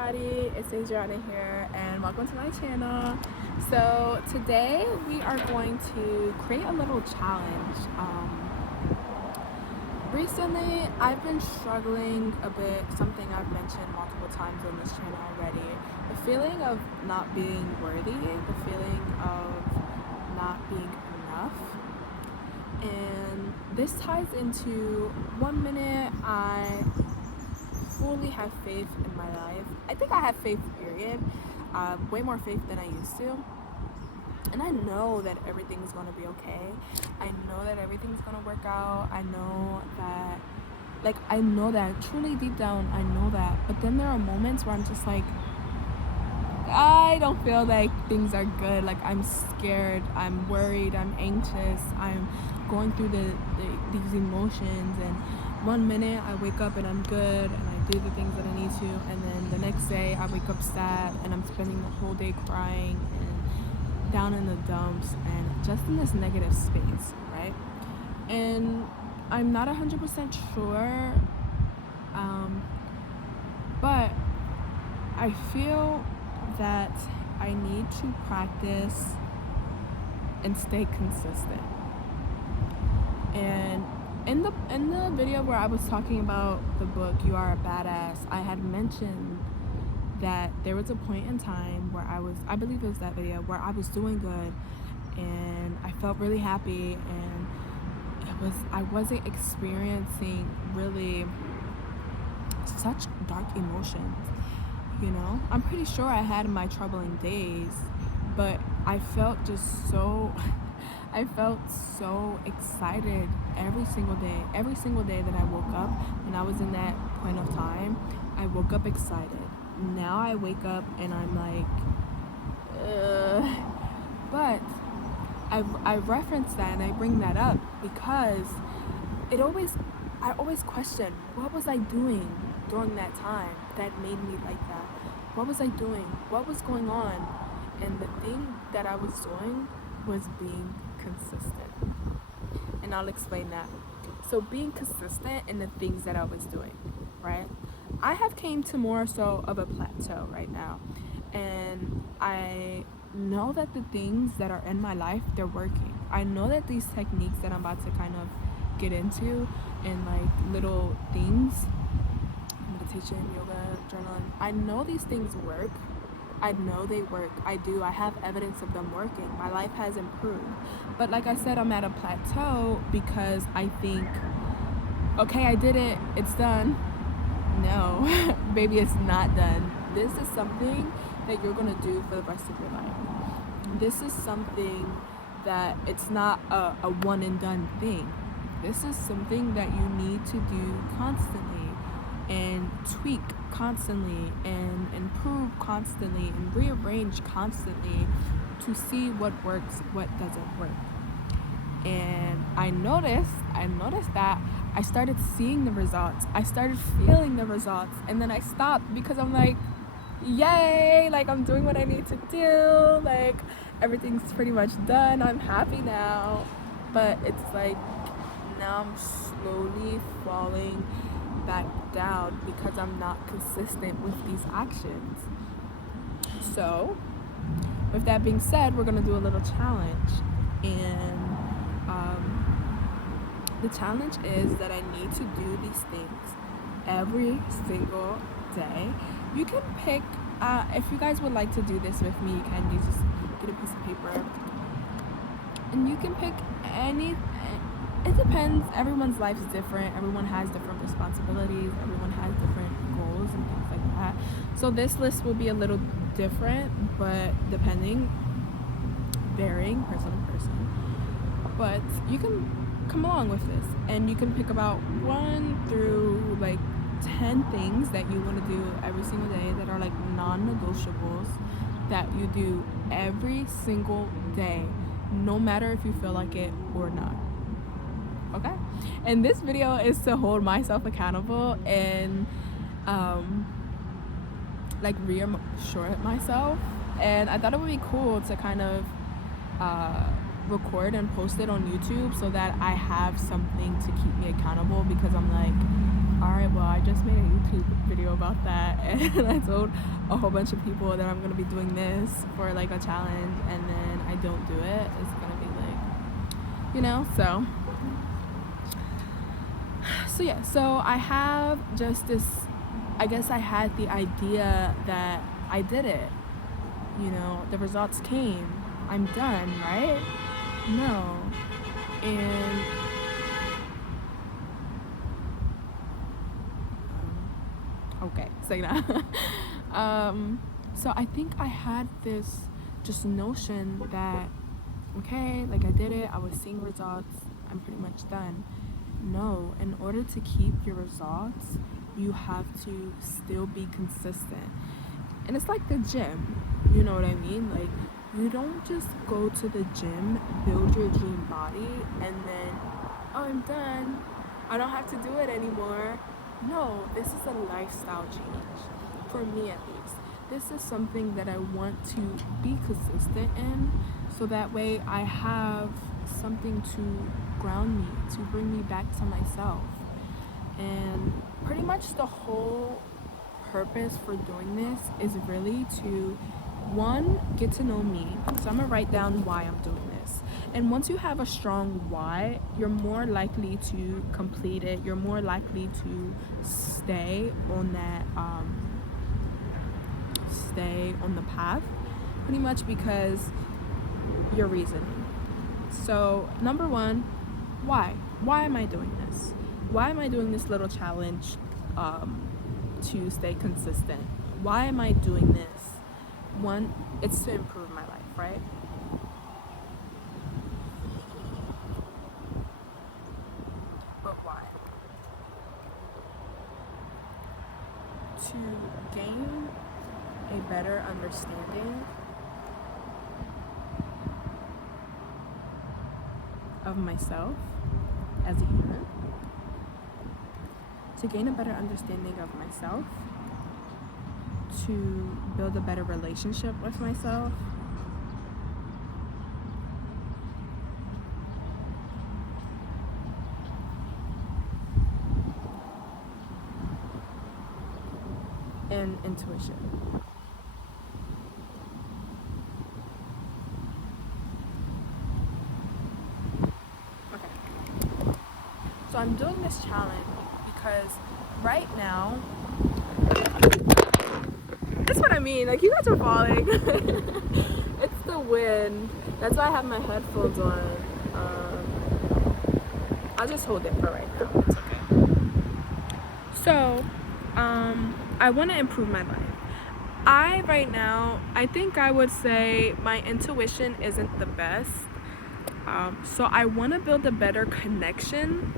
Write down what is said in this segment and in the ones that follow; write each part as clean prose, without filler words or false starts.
everybody, it's Adriana here and welcome to my channel. So today we are going to create a little challenge. Recently I've been struggling a bit, something I've mentioned multiple times on this channel already. The feeling of not being worthy, the feeling of not being enough. And this ties into 1 minute I fully have faith in my life. I think I have faith, period. Way more faith than I used to. And I know that everything's gonna be okay. I know that everything's gonna work out. I know that truly deep down, I know that. But then there are moments where I'm just like, I don't feel like things are good. Like I'm scared, I'm worried, I'm anxious, I'm going through these emotions, and 1 minute I wake up and I'm good and I do the things that I need to, and then the next day I wake up sad and I'm spending the whole day crying and down in the dumps and just in this negative space, right? And I'm not 100% sure, but I feel that I need to practice and stay consistent. And in the video where I was talking about the book You Are a Badass, I had mentioned that there was a point in time where I believe it was that video, where I was doing good and I felt really happy, and I wasn't experiencing really such dark emotions, you know? I'm pretty sure I had my troubling days, but I felt so excited every single day that I woke up. When I was in that point of time, I woke up excited. Now I wake up and I'm like, but I reference that and I bring that up because I always question, what was I doing during that time that made me like that? What was I doing? What was going on? And the thing that I was doing was being consistent. And I'll explain that. So being consistent in the things that I was doing, right? I have came to more so of a plateau right now. And I know that the things that are in my life, they're working. I know that these techniques that I'm about to kind of get into, and like little things, meditation, yoga, journaling, I know these things work. I know they work. I have evidence of them working. My life has improved. But like I said, I'm at a plateau because I think, okay, I did it, it's done. No, baby, it's not done. This is something that you're gonna do for the rest of your life. This is something that it's not a one and done thing. This is something that you need to do constantly and tweak constantly and improve constantly and rearrange constantly to see what works, what doesn't work. And I noticed that I started seeing the results. I started feeling the results, and then I stopped because I'm like, yay, like I'm doing what I need to do, like everything's pretty much done, I'm happy now. But it's like now I'm slowly falling back down because I'm not consistent with these actions. So with that being said, we're gonna do a little challenge, and the challenge is that I need to do these things every single day. You can pick, if you guys would like to do this with me, you just get a piece of paper and you can pick any. It depends. Everyone's life is different. Everyone has different responsibilities. Everyone has different goals and things like that. So this list will be a little different, but varying person to person. But you can come along with this, and you can pick about 1 through like 10 things that you want to do every single day that are like non-negotiables that you do every single day, no matter if you feel like it or not. Okay? And this video is to hold myself accountable and like reassure myself. And I thought it would be cool to kind of record and post it on YouTube so that I have something to keep me accountable, because I'm like, Alright, well, I just made a YouTube video about that, and I told a whole bunch of people that I'm gonna be doing this for like a challenge, and then I don't do it. It's gonna be like, you know, so yeah, so I have just this, I guess I had the idea that I did it, you know, the results came, I'm done, right? No. And okay, so so I think I had this just notion that, okay, like I did it, I was seeing results, I'm pretty much done. No, in order to keep your results, you have to still be consistent. And it's like the gym, you know what I mean? Like, you don't just go to the gym, build your dream body, and then, oh, I'm done, I don't have to do it anymore. No, this is a lifestyle change, for me at least. This is something that I want to be consistent in, so that way I have something to ground me, to bring me back to myself. And pretty much the whole purpose for doing this is really to, one, get to know me. So I'm gonna write down why I'm doing this. And once you have a strong why, you're more likely to complete it. You're more likely to stay on that, stay on the path, pretty much because you're reasoning. So number one, why? Why am I doing this? Why am I doing this little challenge to stay consistent? Why am I doing this? One, it's to improve my life, right? But why? To gain a better understanding of myself as a human, to gain a better understanding of myself, to build a better relationship with myself, and intuition. So I'm doing this challenge because right now, that's what I mean, like you guys are falling. It's the wind. That's why I have my headphones on. I'll just hold it for right now. It's okay. So, I want to improve my life. Right now, I think I would say my intuition isn't the best. So I want to build a better connection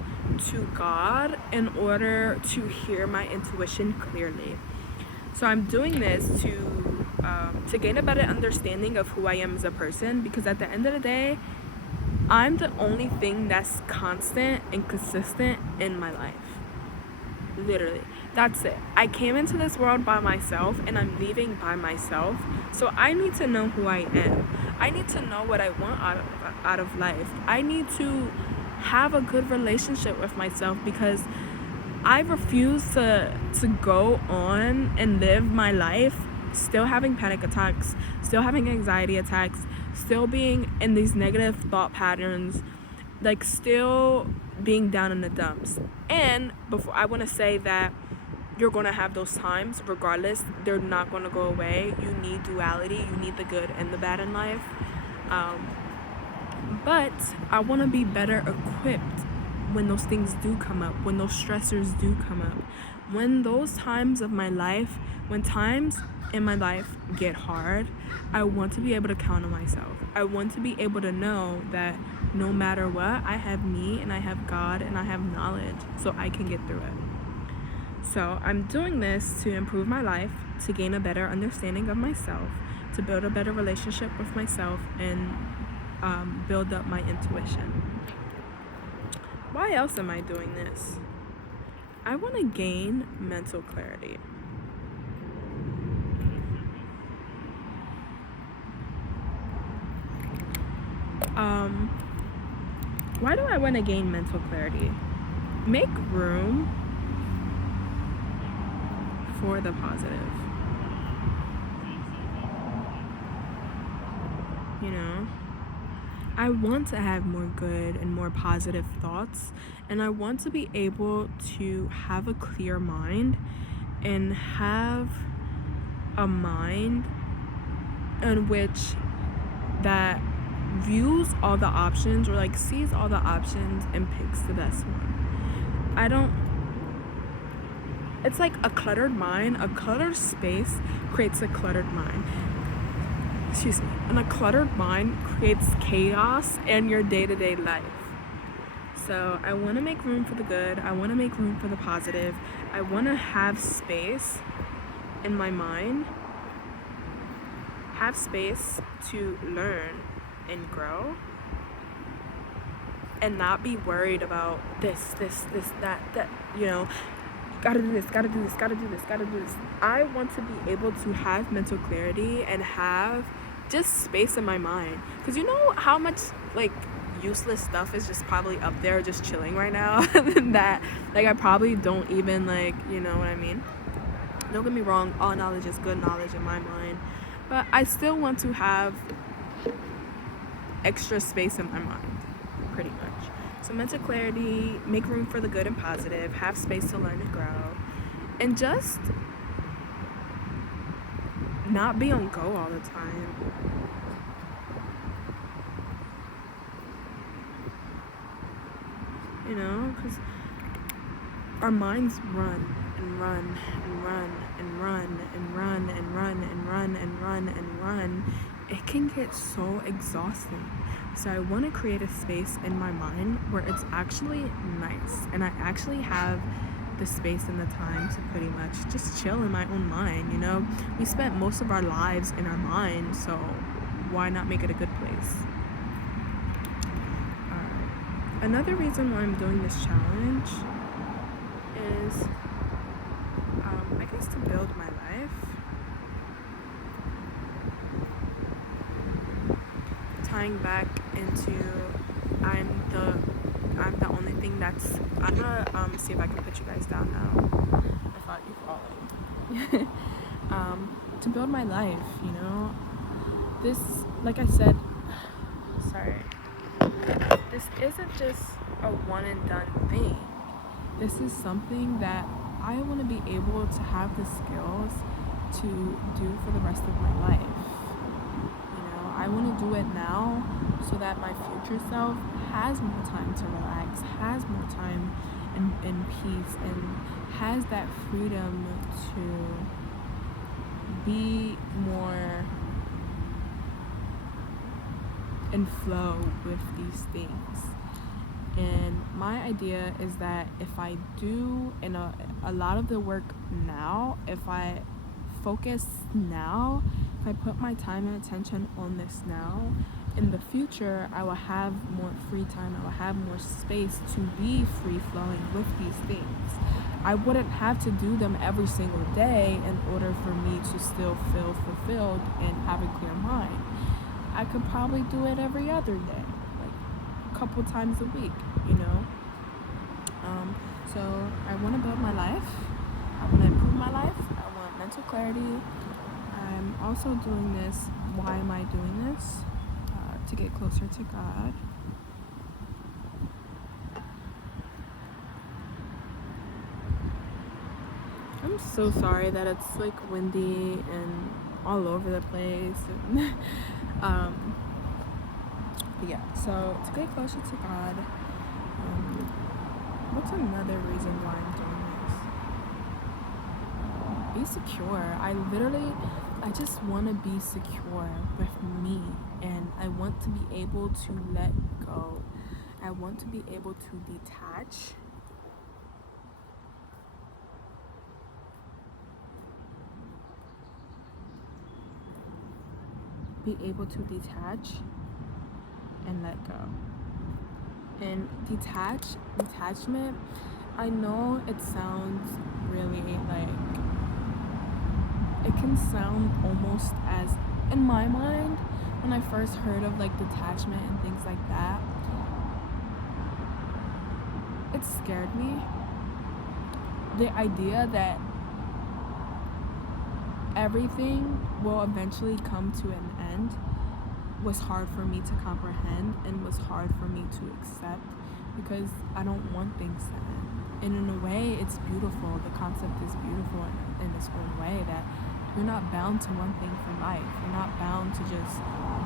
to God in order to hear my intuition clearly. So I'm doing this to gain a better understanding of who I am as a person, because at the end of the day, I'm the only thing that's constant and consistent in my life. Literally, that's it. I came into this world by myself and I'm leaving by myself. So I need to know who I am. I need to know what I want out of life. I need to have a good relationship with myself, because I refuse to go on and live my life still having panic attacks, still having anxiety attacks, still being in these negative thought patterns, like still being down in the dumps. And before, I want to say that you're going to have those times regardless. They're not going to go away. You need duality. You need the good and the bad in life. But I want to be better equipped when those things do come up, when those stressors do come up, when those times of my life, when times in my life get hard, I want to be able to count on myself. I want to be able to know that no matter what, I have me and I have God and I have knowledge, so I can get through it. So I'm doing this to improve my life, to gain a better understanding of myself, to build a better relationship with myself, and build up my intuition. Why else am I doing this? I want to gain mental clarity. Why do I want to gain mental clarity? Make room for the positive. You know, I want to have more good and more positive thoughts, and I want to be able to have a clear mind and have a mind in which that views all the options, or like sees all the options and picks the best one. It's like a cluttered mind, a cluttered space creates a cluttered mind. And a cluttered mind creates chaos in your day-to-day life. So I want to make room for the good. I want to make room for the positive. I want to have space in my mind, have space to learn and grow, and not be worried about this, that, you know, gotta do this. I want to be able to have mental clarity and have just space in my mind, because you know how much like useless stuff is just probably up there just chilling right now that like I probably don't even like, you know what I mean? Don't get me wrong, all knowledge is good knowledge in my mind, but I still want to have extra space in my mind, pretty much. So mental clarity, make room for the good and positive, have space to learn and grow, and just not be on go all the time. You know, because our minds run and run and run and run and run and run and run and run and run. It can get so exhausting. So I want to create a space in my mind where it's actually nice, and I actually have the space and the time to pretty much just chill in my own mind. You know, we spent most of our lives in our mind, so why not make it a good place? Another reason why I'm doing this challenge is, I guess, to build my life. Tying back into I'm the only thing that's, I'm gonna see if I can put you guys down now. I thought you followed. To build my life, you know, this, like I said, sorry, this isn't just a one and done thing. This is something that I want to be able to have the skills to do for the rest of my life. You know, I want to do it now so that my future self has more time to relax, has more time in peace, and has that freedom to be more in flow with these things. And my idea is that if I do a lot of the work now, if I focus now, if I put my time and attention on this now, in the future I will have more free time, I will have more space to be free flowing with these things. I wouldn't have to do them every single day in order for me to still feel fulfilled and have a clear mind. I could probably do it every other day, like a couple times a week, you know? So I want to build my life. I want to improve my life. I want mental clarity. I'm also doing this. Why am I doing this? To get closer to God. I'm so sorry that it's like windy and all over the place. But yeah, so to get closer to God, what's another reason why I'm doing this? Be secure. I just want to be secure with me, and I want to be able to let go. I want to be able to detach. Be able to detach and let go. And detachment, I know it sounds really like, it can sound almost as, in my mind, when I first heard of like detachment and things like that, it scared me. The idea that everything will eventually come to an end was hard for me to comprehend and was hard for me to accept, because I don't want things to end. And in a way, it's beautiful. The concept is beautiful in its own way, that you're not bound to one thing for life. You're not bound to just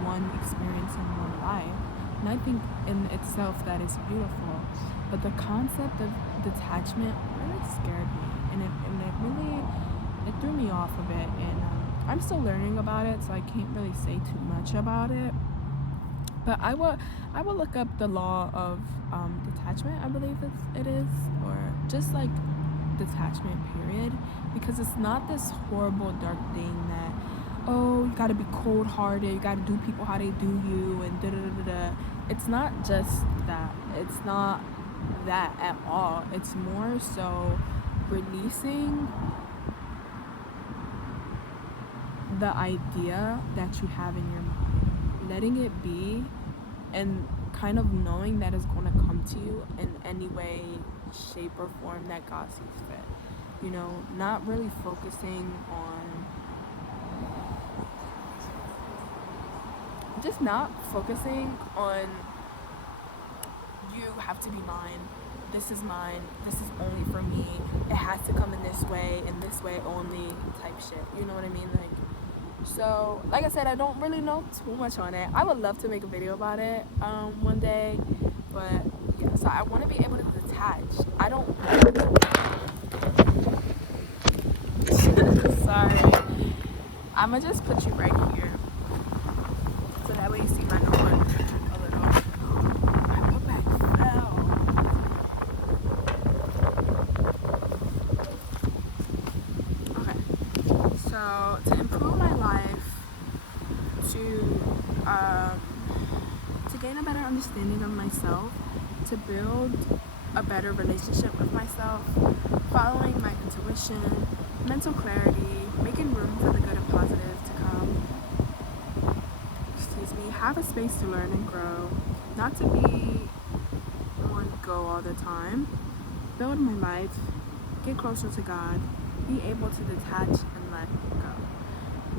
one experience in one life. And I think in itself that is beautiful. But the concept of detachment really scared me, and it really threw me off a bit. And I'm still learning about it, so I can't really say too much about it. But I will look up the law of detachment, I believe it is, or just like detachment period, because it's not this horrible dark thing that, oh, you gotta be cold-hearted, you gotta do people how they do you, and da-da-da-da-da. It's not just that. It's not that at all. It's more so releasing the idea that you have in your mind, letting it be, and kind of knowing that it's going to come to you in any way, shape, or form that God sees fit. You know, not really focusing on, just not focusing on, you have to be mine, this is mine, this is only for me, it has to come in this way only type shit. You know what I mean? Like, so like I said, I don't really know too much on it. I would love to make a video about it one day, but yeah, so I want to be able to detach. I don't sorry, I'ma just put you right here so that way you see my nose a little. My book bag fell. Okay, so to improve my life, to gain a better understanding of myself, to build a better relationship with myself, following my intuition, mental clarity, making room for the good and positive to come, have a space to learn and grow, not to be on go all the time, build my life, get closer to God, be able to detach and let go.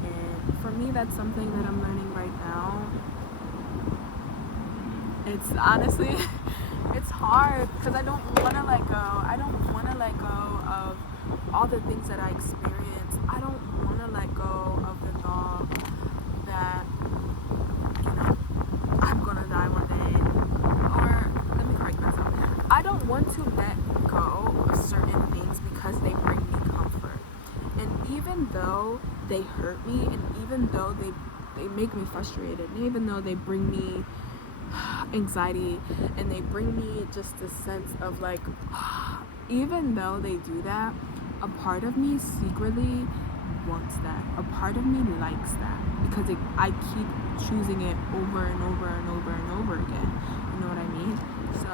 And for me, that's something that I'm learning right now. It's honestly, it's hard because I don't want to let go. I don't want to let go of all the things that I experienced. I don't want to let go of the thought that, you know, I'm going to die one day. Or, let me correct myself. I don't want to let go of certain things because they bring me comfort. And even though they hurt me, and even though they make me frustrated, and even though they bring me anxiety, and they bring me just a sense of like, even though they do that, a part of me secretly wants that. A part of me likes that because I keep choosing it over and over and over and over again. You know what I mean? So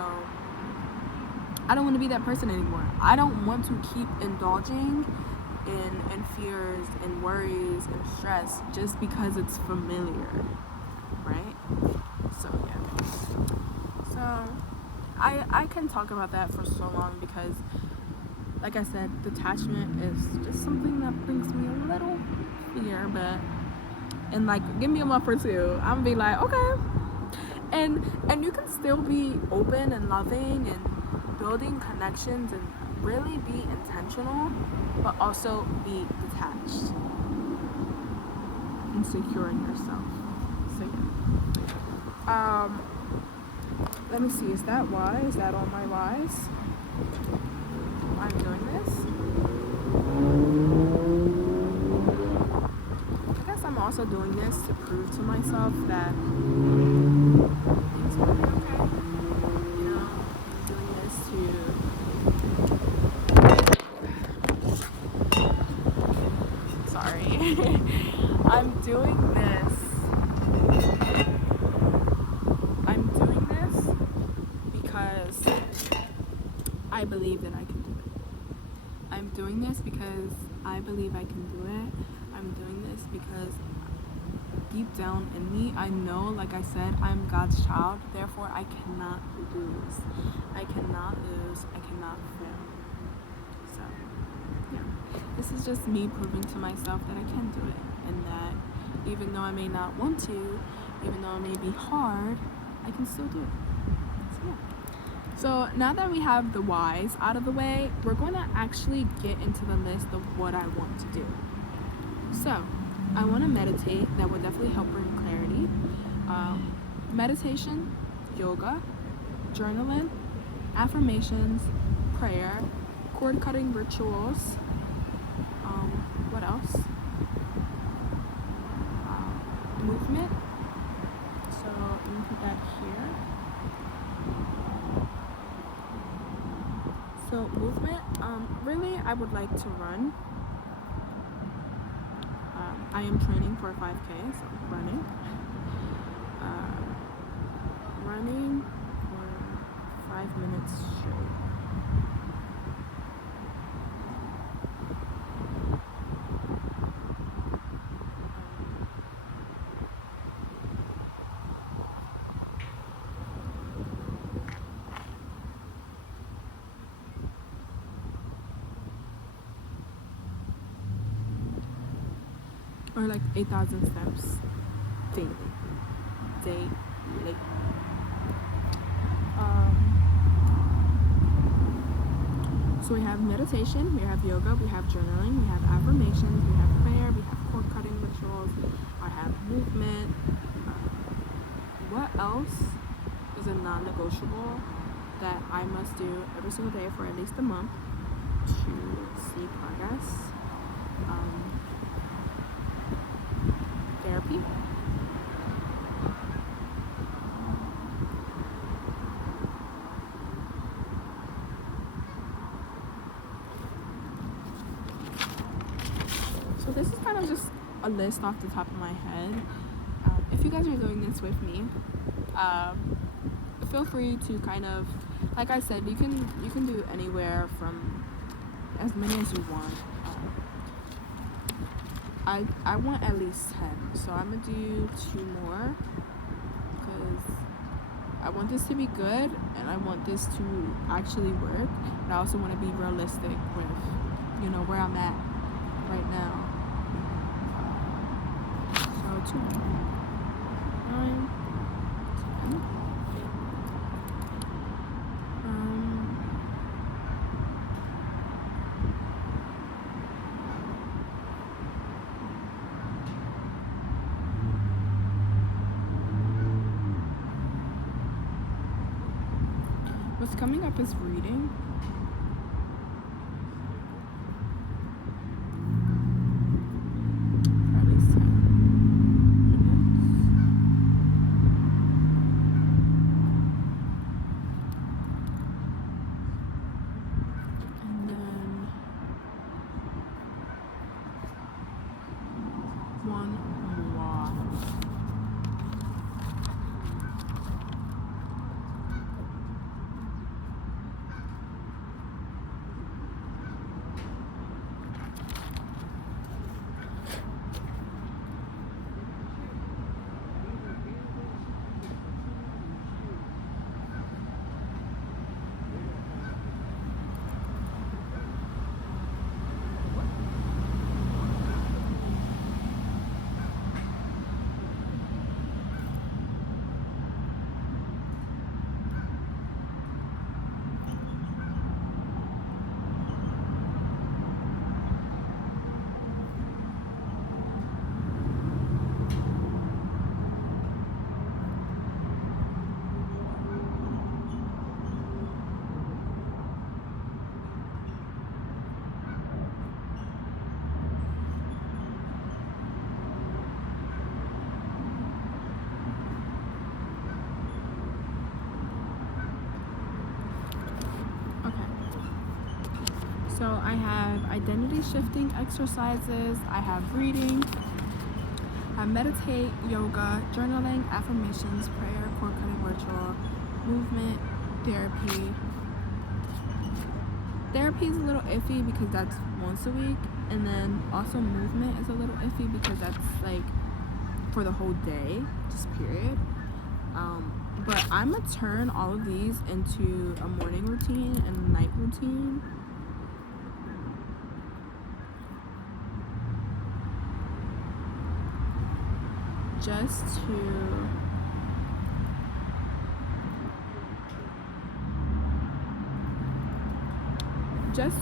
I don't want to be that person anymore. I don't want to keep indulging in fears and worries and stress just because it's familiar, right? So yeah. So I can talk about that for so long because, like I said, detachment is just something that brings me a little fear, but, and like, give me a month or two, I'm gonna be like, okay. And you can still be open and loving and building connections and really be intentional, but also be detached and secure in yourself. So yeah. Let me see, is that why? Is that all my whys? I'm doing this? I guess I'm also doing this to prove to myself that things will be okay. You know, I'm doing this to... Sorry. I'm doing this because I believe that I can do it. I'm doing this because I believe I can do it. I'm doing this because deep down in me, I know, like I said, I'm God's child. Therefore, I cannot lose. I cannot lose. I cannot fail. So, yeah. this is just me proving to myself that I can do it, and that even though I may not want to, even though it may be hard, I can still do it. So yeah. So now that we have the whys out of the way, we're going to actually get into the list of what I want to do. So I want to meditate. That would definitely help bring clarity. Meditation, yoga, journaling, affirmations, prayer, cord cutting rituals. What else? Movement. So let me put that here. So movement. Really, I would like to run. I am training for a 5K, so running. Running for 5 minutes straight. Or like 8,000 steps daily. So we have meditation, we have yoga, we have journaling, we have affirmations, we have prayer, we have cord cutting rituals, I have movement. What else is a non-negotiable that I must do every single day for at least a month to see progress? Therapy. So this is kind of just a list off the top of my head. If you guys are doing this with me, feel free to kind of, like I said, you can do anywhere from as many as you want. I want at least 10, so I'm gonna do 2 more because I want this to be good and I want this to actually work, and I also want to be realistic with, where I'm at right now. So 2 more. 9, 10. What's coming up is reading. For at least 10 minutes. And then 1 walk. So I have identity shifting exercises, I have reading, I meditate, yoga, journaling, affirmations, prayer, cord cutting ritual, movement, therapy. Therapy is a little iffy because that's once a week, and then also movement is a little iffy because that's like for the whole day, just period. But I'm gonna turn all of these into a morning routine and a night routine. just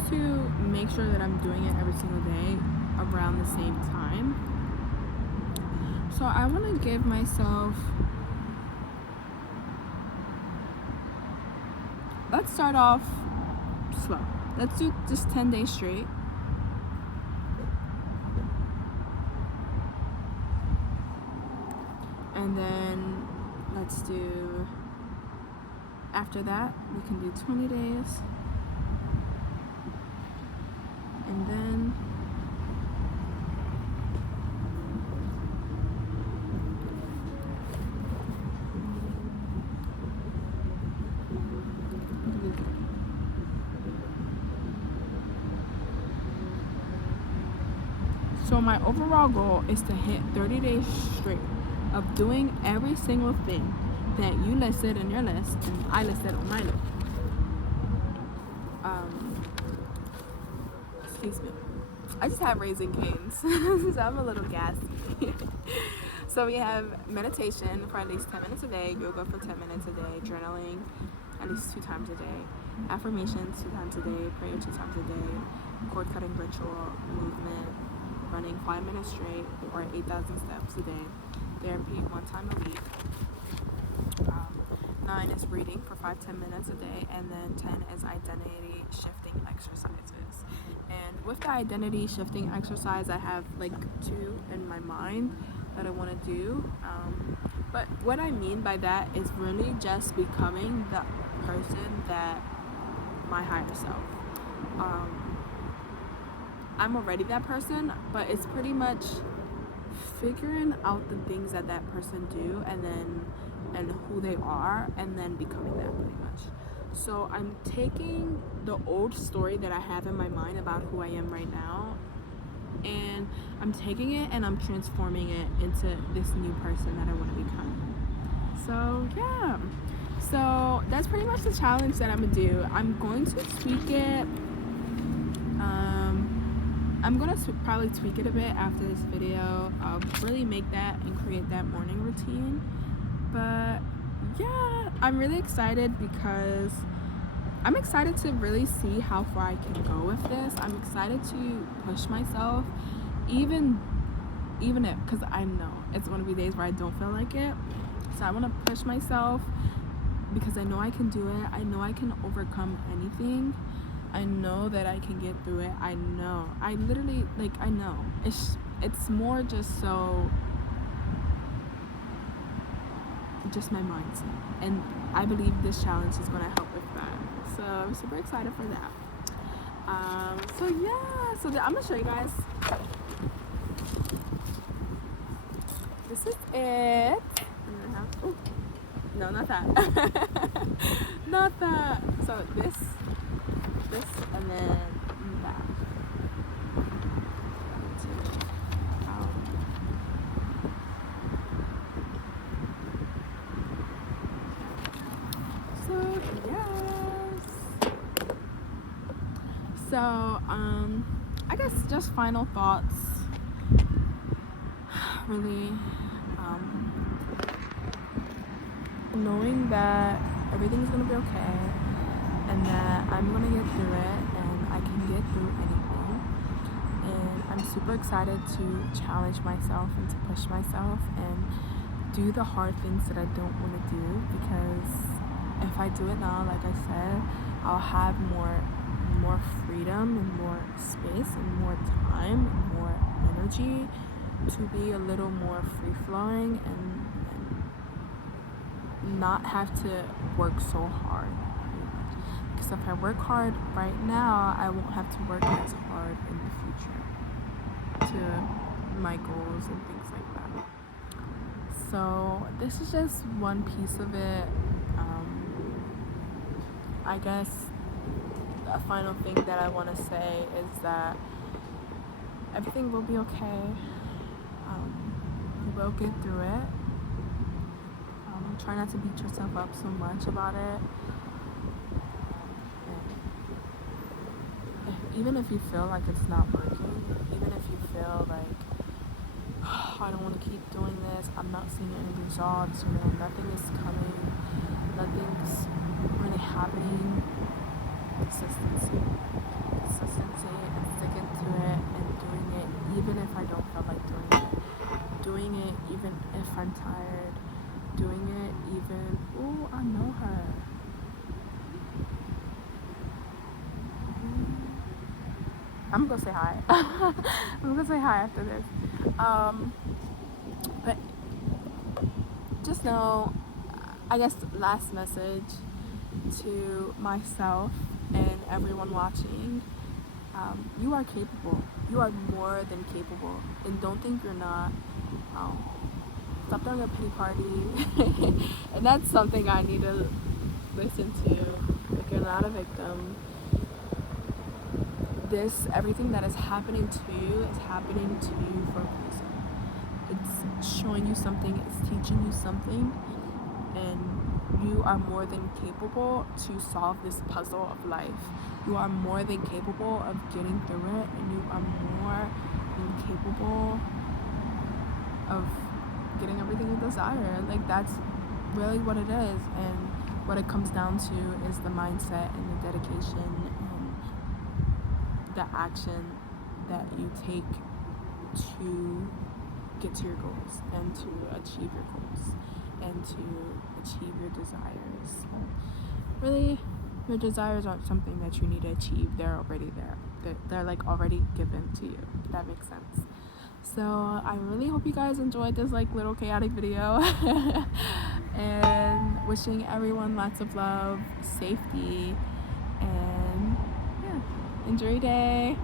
to make sure that I'm doing it every single day around the same time. So I want to give myself, let's start off slow. Let's do just 10 days straight. And then let's do, after that, we can do 20 days. And then so my overall goal is to hit 30 days straight of doing every single thing that you listed in your list and I listed on my list. Excuse me. I just have Raising Cane's, so I'm a little gassy. So we have meditation for at least 10 minutes a day, yoga for 10 minutes a day, journaling at least 2 times a day, affirmations 2 times a day, prayer 2 times a day, cord cutting ritual, movement, running 5 minutes straight or 8,000 steps a day, therapy 1 time a week. 9 is reading for 5-10 minutes a day, and then 10 is identity shifting exercises. And with the identity shifting exercise, I have like 2 in my mind that I want to do. But what I mean by that is really just becoming the person that my higher self. I'm already that person, but it's pretty much figuring out the things that person do and who they are, and then becoming that pretty much. So I'm taking the old story that I have in my mind about who I am right now, and I'm taking it and I'm transforming it into this new person that I want to become. So yeah, so that's pretty much the challenge that I'm gonna do. I'm going to tweak it. I'm gonna probably tweak it a bit after this video. I'll really make that and create that morning routine. But yeah, I'm really excited because I'm excited to really see how far I can go with this. I'm excited to push myself, even if, because I know it's going to be days where I don't feel like it. So I want to push myself because I know I can do it. I know I can overcome anything. I know that I can get through it. I know. I literally, I know. It's more just my mindset. And I believe this challenge is going to help with that. So I'm super excited for that. So yeah, so I'm going to show you guys. This is it. Oh, no, not that. Not that. So this, and then that. So yes. So I guess just final thoughts. Really, knowing that everything's gonna be okay, and that I'm gonna get through it, and I can get through anything. And I'm super excited to challenge myself and to push myself and do the hard things that I don't want to do, because if I do it now, like I said, I'll have more freedom and more space and more time and more energy to be a little more free-flowing and not have to work so hard. Because if I work hard right now, I won't have to work as hard in the future to my goals and things like that. So this is just one piece of it. I guess a final thing that I want to say is that everything will be okay. You will get through it. Try not to beat yourself up so much about it. Even if you feel like it's not working, even if you feel like, oh, I don't want to keep doing as I'm not seeing any results, nothing is coming, nothing's really happening. Consistency and sticking to it and doing it even if I don't feel like doing it even if I'm tired, doing it even, ooh, I know her. I'm gonna say hi. I'm gonna say hi after this. But just know, I guess, last message to myself and everyone watching, you are capable. You are more than capable. And don't think you're not. Stop throwing a pity party. And that's something I need to listen to. Like, you're not a victim. Everything that is happening to you is happening to you for a reason. It's showing you something, it's teaching you something, and you are more than capable to solve this puzzle of life. You are more than capable of getting through it, and you are more than capable of getting everything you desire. Like, that's really what it is, and what it comes down to is the mindset and the dedication and the action that you take to get to your goals and to achieve your goals and to achieve your desires. Really, your desires aren't something that you need to achieve. They're already there. They're like already given to you, if that makes sense. So I really hope you guys enjoyed this like little chaotic video. And wishing everyone lots of love, safety, and yeah, enjoy your day.